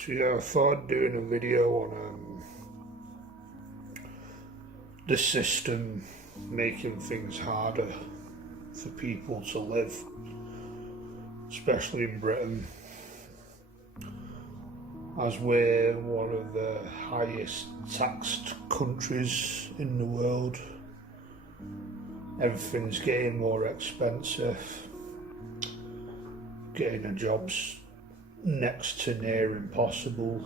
So yeah, I thought doing a video on the system making things harder for people to live, especially in Britain, as we're one of the highest taxed countries in the world. Everything's getting more expensive. Getting a job's next to near impossible.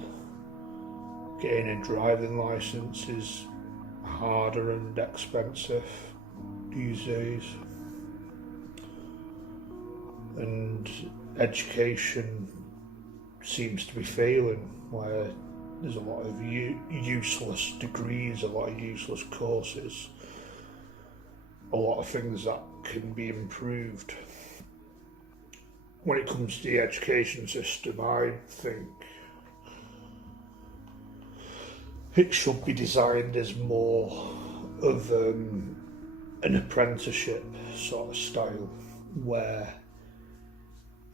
Getting a driving licence is harder and expensive these days. And education seems to be failing, where there's a lot of useless degrees, a lot of useless courses, a lot of things that can be improved. When it comes to the education system, I think it should be designed as more of an apprenticeship sort of style, where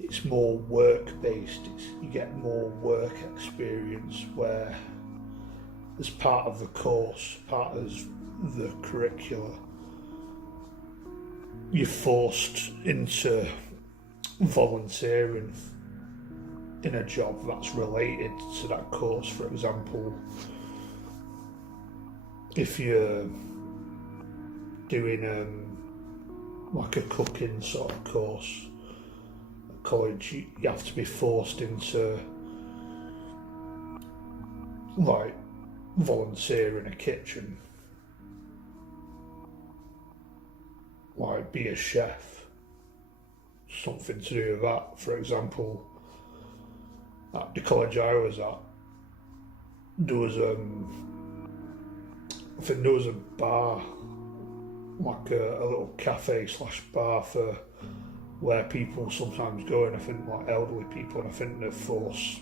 it's more work-based, you get more work experience, where as part of the course, part of the curricula, you're forced into volunteering in a job that's related to that course. For example, if you're doing like a cooking sort of course at college, you have to be forced into like volunteer in a kitchen, like be a chef, something to do with that. For example, at the college I was at, there was I think there was a bar, like a little cafe / bar for where people sometimes go, and I think like elderly people, and I think they force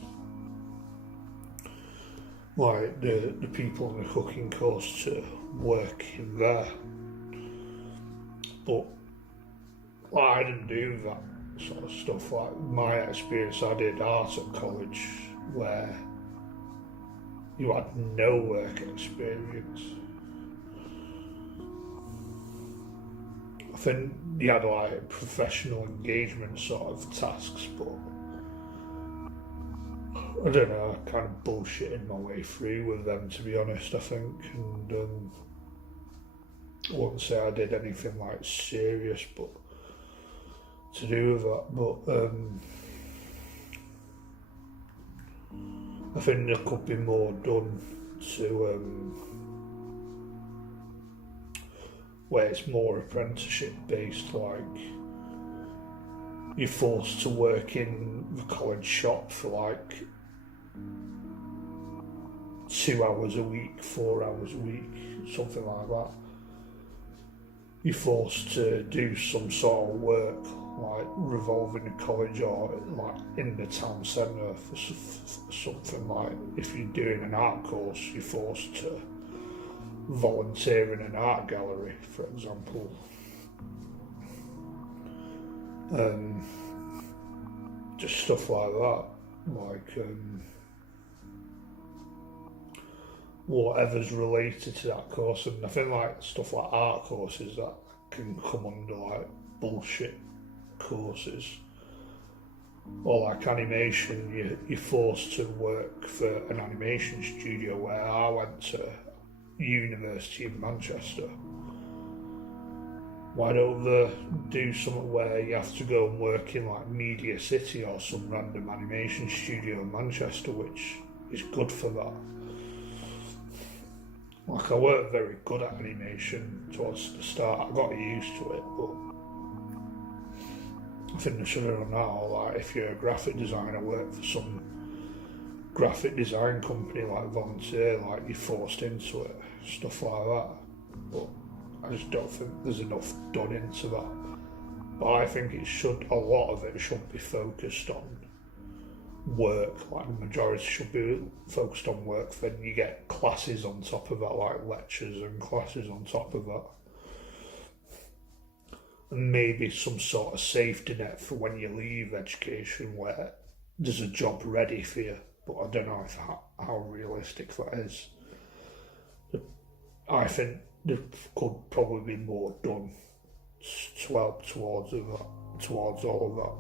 like the people in the cooking course to work in there. But I didn't do that sort of stuff. Like my experience, I did art at college, where you had no work experience. I think you had like professional engagement sort of tasks, but I don't know, I kind of bullshitted my way through with them, to be honest, I think. And I wouldn't say I did anything like serious but to do with that, but I think there could be more done to where it's more apprenticeship based, like you're forced to work in the college shop for like 2 hours a week, 4 hours a week, something like that. You're forced to do some sort of work, like revolving the college or like in the town centre for something. Like if you're doing an art course, you're forced to volunteer in an art gallery, for example. Just stuff like that, like whatever's related to that course. And I think like stuff like art courses that can come under like bullshit courses, or like animation, you're forced to work for an animation studio, where I went to University of Manchester. Why don't they do something where you have to go and work in like Media City or some random animation studio in Manchester, which is good for that? Like I weren't very good at animation towards the start, I got used to it, but I think they should have done now, like if you're a graphic designer, work for some graphic design company, like volunteer, like you're forced into it, stuff like that. But I just don't think there's enough done into that. But I think a lot of it should be focused on work, like the majority should be focused on work. Then you get classes on top of that, like lectures and classes on top of that. And maybe some sort of safety net for when you leave education, where there's a job ready for you but I don't know how realistic that is. I think there could probably be more done to help towards all of that.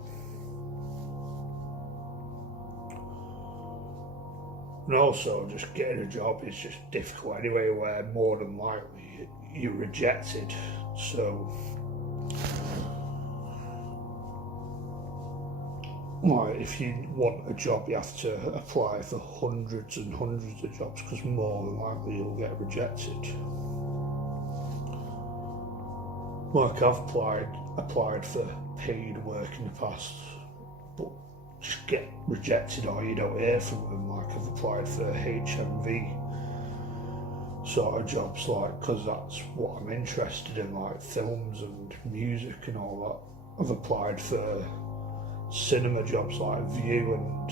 And also, just getting a job is just difficult anyway, where more than likely you're rejected. So, like, if you want a job, you have to apply for hundreds and hundreds of jobs, because more than likely you'll get rejected. Like, I've applied for paid work in the past, but just get rejected or you don't hear from them. Like, I've applied for HMV sort of jobs, like, because that's what I'm interested in, like films and music and all that. I've applied for cinema jobs like View, and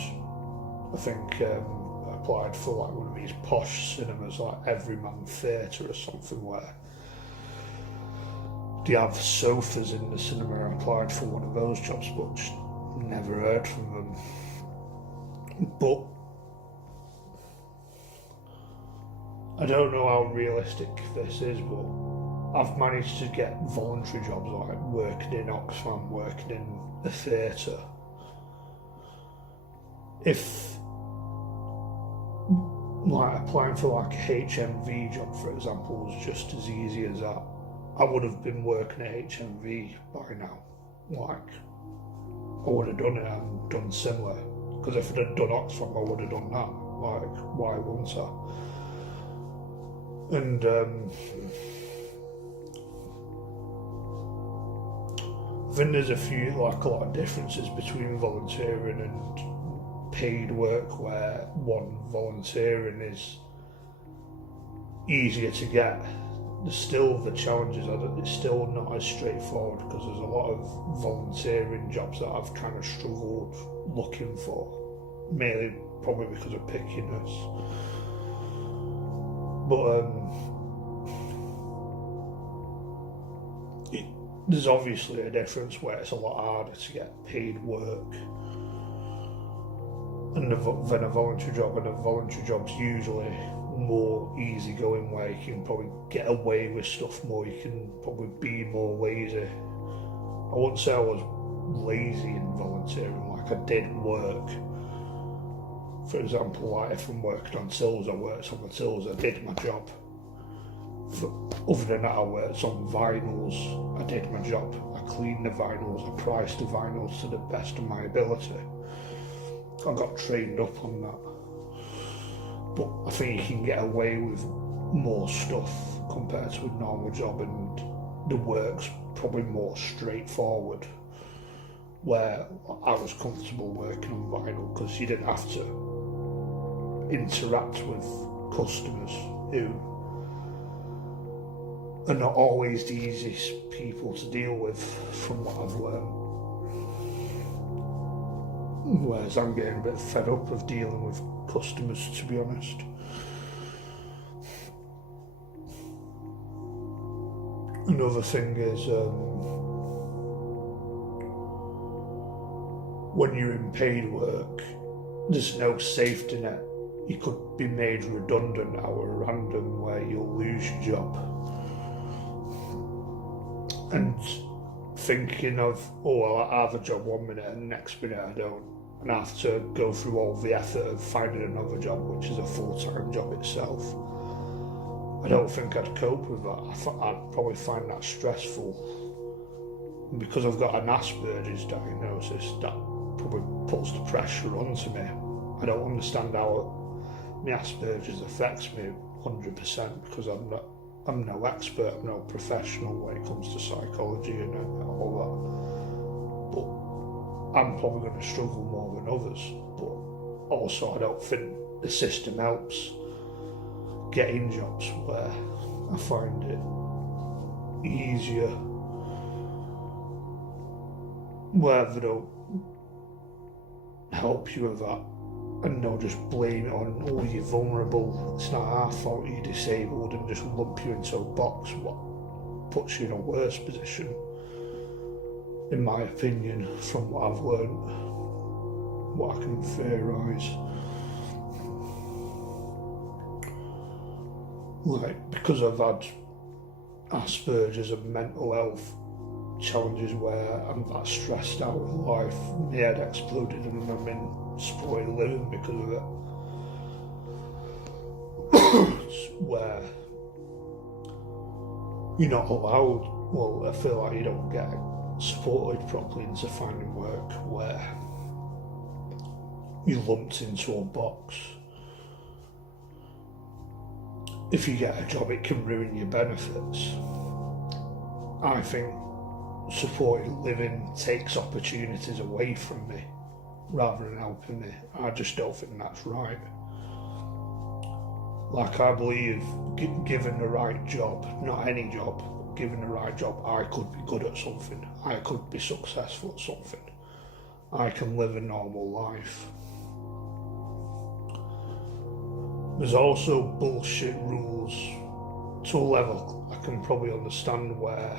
I think I applied for like one of these posh cinemas like Everyman Theatre or something, where they have sofas in the cinema. I applied for one of those jobs, but just never heard from them. But I don't know how realistic this is, but I've managed to get voluntary jobs like working in Oxfam, working in a theatre. If like applying for like a HMV job, for example, was just as easy as that, I would have been working at HMV by now. Like, I would have done it and done similar. Because if I'd have done Oxfam, I would have done that. Like, why wouldn't I? And I think there's a lot of differences between volunteering and paid work, where one, volunteering is easier to get. There's still the challenges of it. It's still not as straightforward, because there's a lot of volunteering jobs that I've kind of struggled looking for, mainly probably because of pickiness. But there's obviously a difference where it's a lot harder to get paid work than a voluntary job, and a voluntary job's usually more easygoing, where you can probably get away with stuff more, you can probably be more lazy. I wouldn't say I was lazy in volunteering, like I did work. For example, like if I'm working on tills, I worked on the tills, I did my job. Other than that, I worked on vinyls, I did my job. I cleaned the vinyls, I priced the vinyls to the best of my ability. I got trained up on that. But I think you can get away with more stuff compared to a normal job, and the work's probably more straightforward, where I was comfortable working on vinyl because you didn't have to interact with customers who are not always the easiest people to deal with, from what I've learned. Whereas I'm getting a bit fed up of dealing with customers, to be honest. Another thing is when you're in paid work, there's no safety net. You could be made redundant at a random, where you'll lose your job. And thinking of, oh, well, I have a job 1 minute and the next minute I don't, and I have to go through all the effort of finding another job, which is a full-time job itself. I don't think I'd cope with that. I'd probably find that stressful. And because I've got an Asperger's diagnosis, that probably puts the pressure onto me. I don't understand how my Asperger's affects me 100%, because I'm no expert, I'm no professional when it comes to psychology and all that. But I'm probably going to struggle more than others. But also, I don't think the system helps getting jobs, where I find it easier, where they don't help you with that, and they'll just blame it on, oh, you're vulnerable, it's not our fault you're disabled, and just lump you into a box, what puts you in a worse position, in my opinion, from what I've learned, what I can theorise. like, because I've had Asperger's and mental health challenges where I'm that stressed out with life, my head exploded and I'm in supported living because of it. It's where you're not allowed, well, I feel like you don't get supported properly into finding work, where you're lumped into a box. If you get a job, it can ruin your benefits. I think supported living takes opportunities away from me rather than helping me. I just don't think that's right. Like, I believe given the right job, not any job, but given the right job, I could be good at something. I could be successful at something. I can live a normal life. There's also bullshit rules to a level I can probably understand, where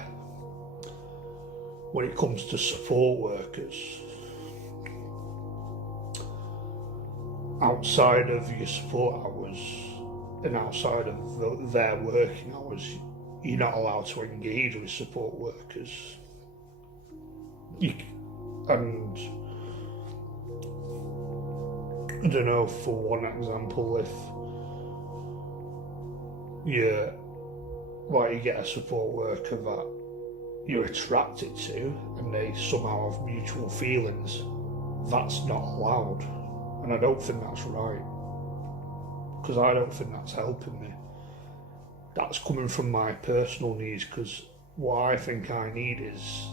when it comes to support workers, outside of your support hours and outside of their working hours, you're not allowed to engage with support workers. And I don't know, for one example, if you get a support worker that you're attracted to and they somehow have mutual feelings, that's not allowed. And I don't think that's right, because I don't think that's helping me. That's coming from my personal needs, because what I think I need is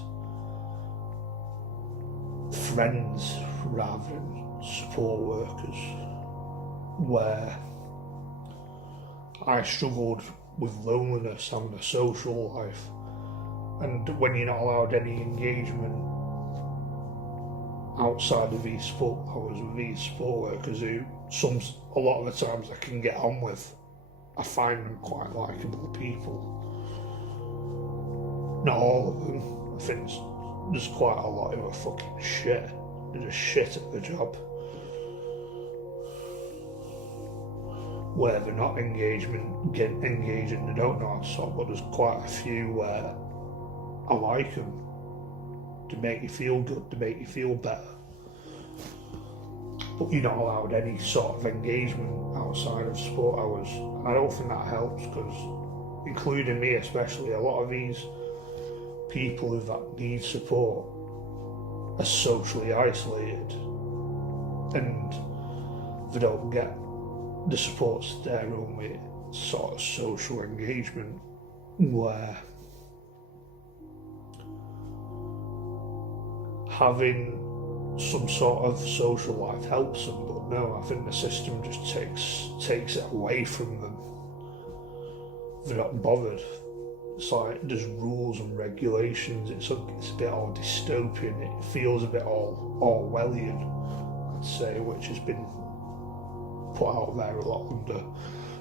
friends rather than support workers, where I struggled with loneliness and a social life, and when you're not allowed any engagement outside of these support hours with these support workers, who a lot of the times I can get on with, I find them quite likeable people. Not all of them. I think there's quite a lot who are fucking shit. They're just shit at the job, where they're not engaging, they don't know how to talk, but there's quite a few where I like them. To make you feel good, to make you feel better. But you're not allowed any sort of engagement outside of sport hours. And I don't think that helps, because, including me especially, a lot of these people that need support are socially isolated, and they don't get the supports their own way, sort of social engagement, where having some sort of social life helps them. But no, I think the system just takes it away from them. They're not bothered. It's like there's rules and regulations. It's a bit all dystopian. It feels a bit all Orwellian, I'd say, which has been put out there a lot under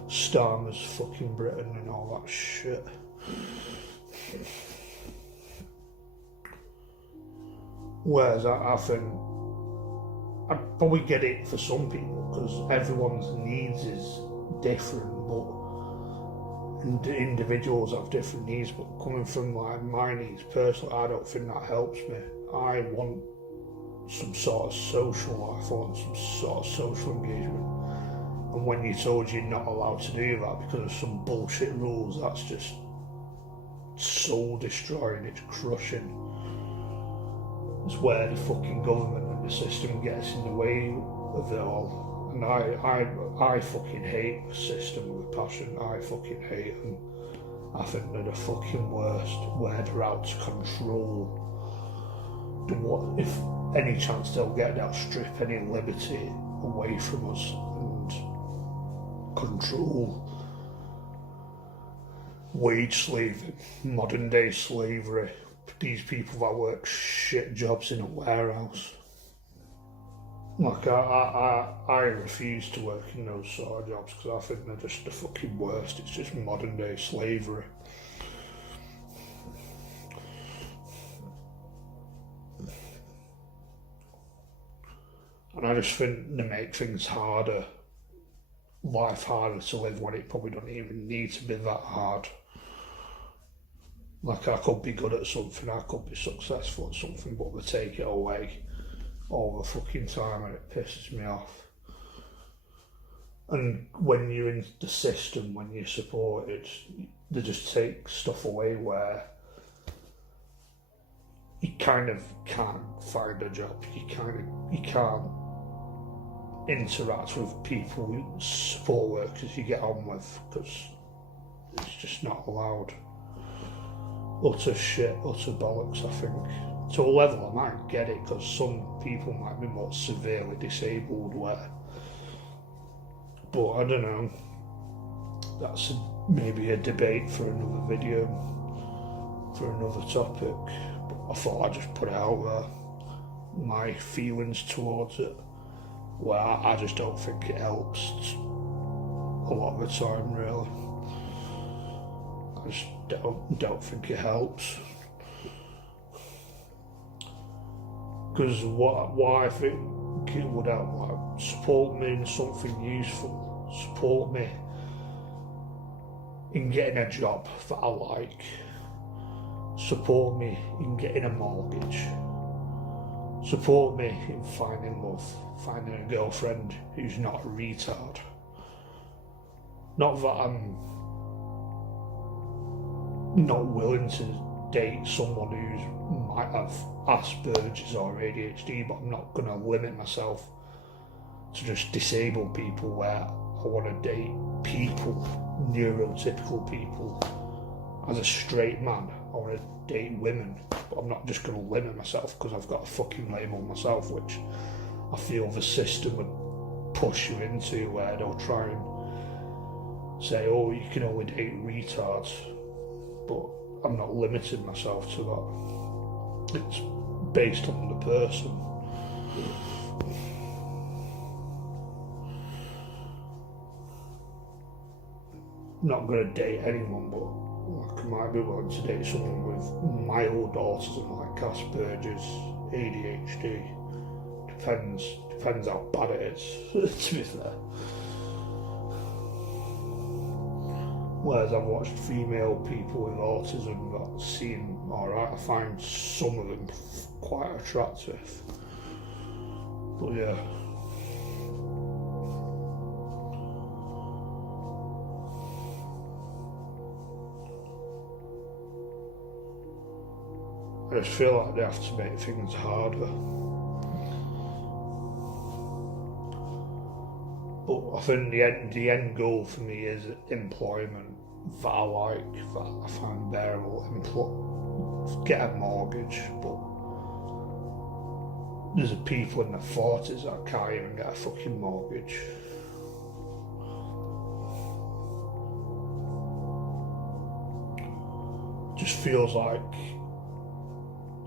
Starmer's fucking Britain and all that shit. Whereas I think I'd probably get it for some people, because everyone's needs is different, but individuals have different needs. But coming from like my needs personally, I don't think that helps me. I want some sort of social life, I want some sort of social engagement. And when you're told you're not allowed to do that because of some bullshit rules, that's just soul destroying, it's crushing. It's where the fucking government and the system gets in the way of it all. And I fucking hate the system with passion. I fucking hate them. I think they're the fucking worst, where they're out to control if any chance they'll get, they'll strip any liberty away from us and control wage slavery, modern day slavery. These people that work shit jobs in a warehouse. Like, I refuse to work in those sort of jobs, because I think they're just the fucking worst. It's just modern day slavery. And I just think they make things harder life harder to live when it probably doesn't even need to be that hard. Like, I could be good at something, I could be successful at something, but they take it away all the fucking time and it pisses me off. And when you're in the system, when you're supported, they just take stuff away where you kind of can't find a job, you can't interact with people, support workers you get on with, because it's just not allowed. Utter shit, utter bollocks, I think. To a level I might get it, because some people might be more severely disabled where, but I don't know, that's maybe a debate for another video, for another topic, but I thought I'd just put it out there, my feelings towards it, where I just don't think it helps a lot of the time, really. I just don't think it helps. Because what I think it would help, like, support me in something useful, support me in getting a job that I like, support me in getting a mortgage, support me in finding love, finding a girlfriend who's not a retard. Not that I'm not willing to date someone who might have Asperger's or ADHD, but I'm not going to limit myself to just disabled people where I want to date people, neurotypical people. As a straight man, I want to date women, but I'm not just going to limit myself because I've got a fucking label myself, which I feel the system would push you into, where they'll try and say, oh, you can only date retards, but I'm not limiting myself to that. It's based on the person. I'm not going to date anyone, but like, I might be willing to date someone with mild autism, like Asperger's, ADHD. Depends how bad it is, to be fair. Whereas I've watched female people with autism that seem alright, I find some of them quite attractive. But yeah. I just feel like they have to make things harder. But I think the end goal for me is employment that I like, that I find bearable. Get a mortgage, but there's people in their 40s that can't even get a fucking mortgage. Just feels like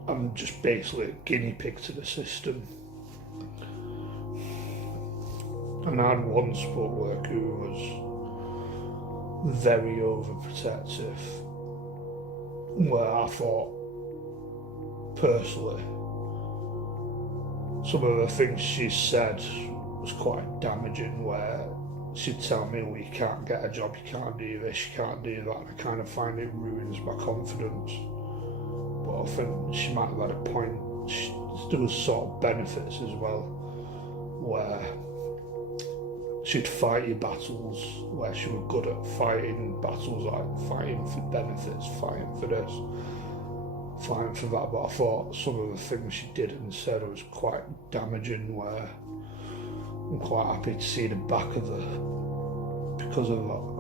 I'm just basically a guinea pig to the system. And I had one support worker who was very overprotective, where I thought, personally, some of the things she said was quite damaging, where she'd tell me, well, you can't get a job, you can't do this, you can't do that, and I kind of find it ruins my confidence. But I think she might have had a point. There was sort of benefits as well, where she'd fight your battles, where she was good at fighting battles, like fighting for benefits, fighting for this, fighting for that. But I thought some of the things she did and said was quite damaging, where I'm quite happy to see the back of her because of that.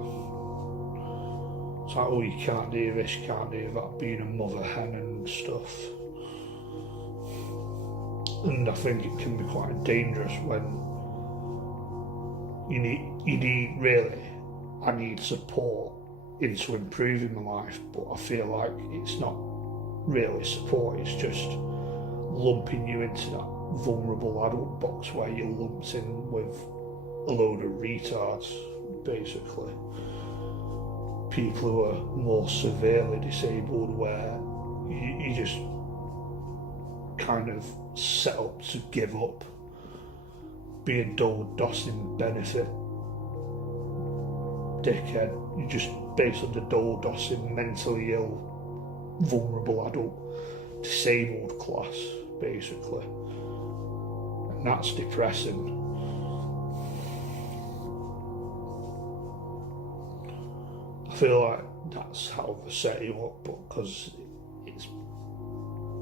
It's like, oh, you can't do this, you can't do that, being a mother hen and stuff. And I think it can be quite dangerous when you need really, I need support into improving my life, but I feel like it's not really support, it's just lumping you into that vulnerable adult box where you're lumped in with a load of retards, basically. People who are more severely disabled, where you just kind of set up to give up, be a dull, dossing benefit dickhead. You're just basically the dole-dossing, mentally ill, vulnerable adult, disabled class, basically. And that's depressing. I feel like that's how they set you up, but because it's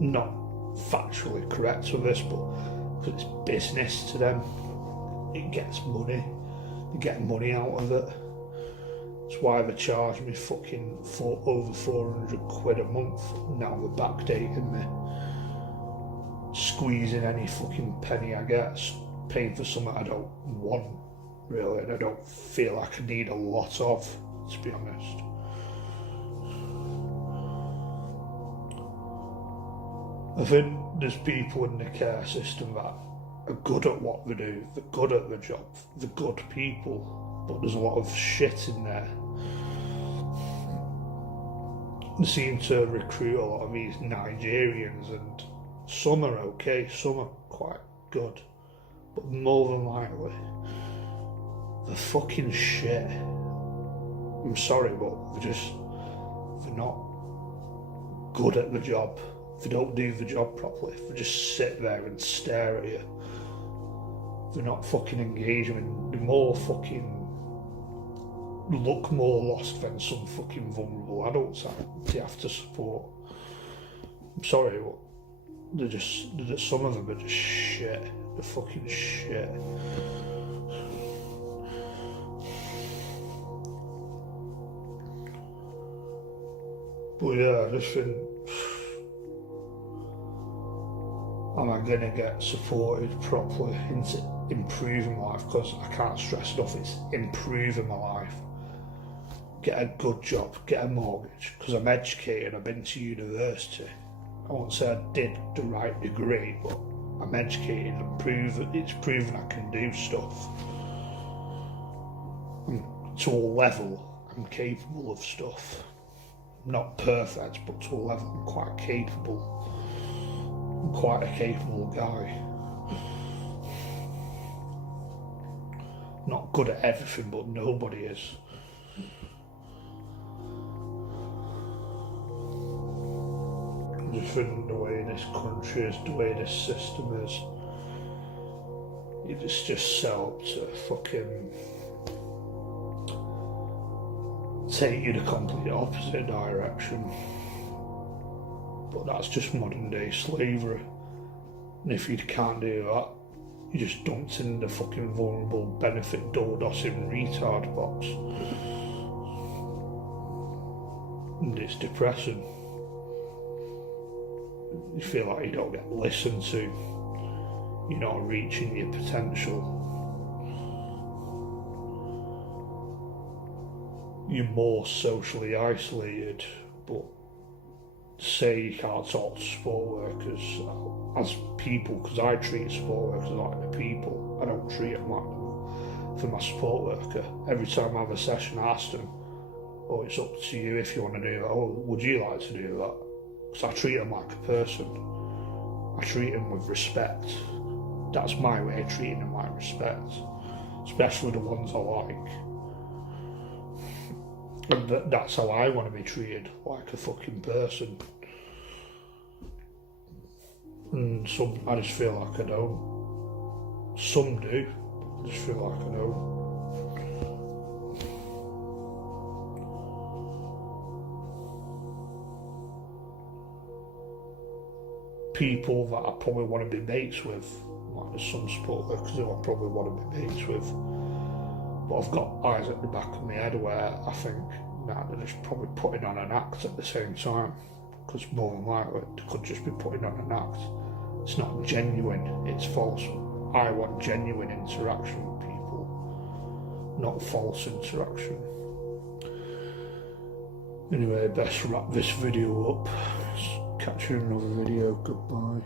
not factually correct with this, but because it's business to them, it gets money. They get money out of it. That's why they charge me fucking over 400 quid a month. Now they're backdating me, squeezing any fucking penny I get, paying for something I don't want, really, and I don't feel like I need a lot of, to be honest. I think there's people in the care system that are good at what they do, they're good at the job, they're good people, but there's a lot of shit in there. They seem to recruit a lot of these Nigerians, and some are okay, some are quite good, but more than likely, they're fucking shit. I'm sorry, but they're not good at the job. They don't do the job properly. They just sit there and stare at you. They're not fucking engaging. They're more fucking look more lost than some fucking vulnerable adults that they have to support. I'm sorry, but they're just some of them are just shit. They're fucking shit. But yeah, I just think, am I going to get supported properly into improving life? Because I can't stress enough, it's improving my life. Get a good job, get a mortgage, because I'm educated, I've been to university. I won't say I did the right degree, but I'm educated and it's proven I can do stuff. To a level, I'm capable of stuff. Not perfect, but to a level I'm quite capable. I'm quite a capable guy. Not good at everything, but nobody is. I just think the way this country is, the way this system is, it's just set up to fucking take you the complete opposite direction. But that's just modern day slavery. And if you can't do that, you're just dumped in the fucking vulnerable benefit dole-dossing retard box. And it's depressing. You feel like you don't get listened to. You're not reaching your potential. You're more socially isolated, but say you can't talk to support workers as people, because I treat support workers like the people. I don't treat them like for my support worker. Every time I have a session, I ask them, oh, it's up to you if you want to do that. Oh, would you like to do that? Because I treat them like a person. I treat them with respect. That's my way of treating them like respect, especially the ones I like. And that's how I want to be treated, like a fucking person. And some, I just feel like I don't. Some do. I just feel like I don't. People that I probably want to be mates with, like there's some support workers who I probably want to be mates with. But I've got eyes at the back of my head where I think, nah, they're just probably putting on an act at the same time. Because more than likely, they could just be putting on an act. It's not genuine, it's false. I want genuine interaction with people, not false interaction. Anyway, best wrap this video up. Catch you in another video. Goodbye.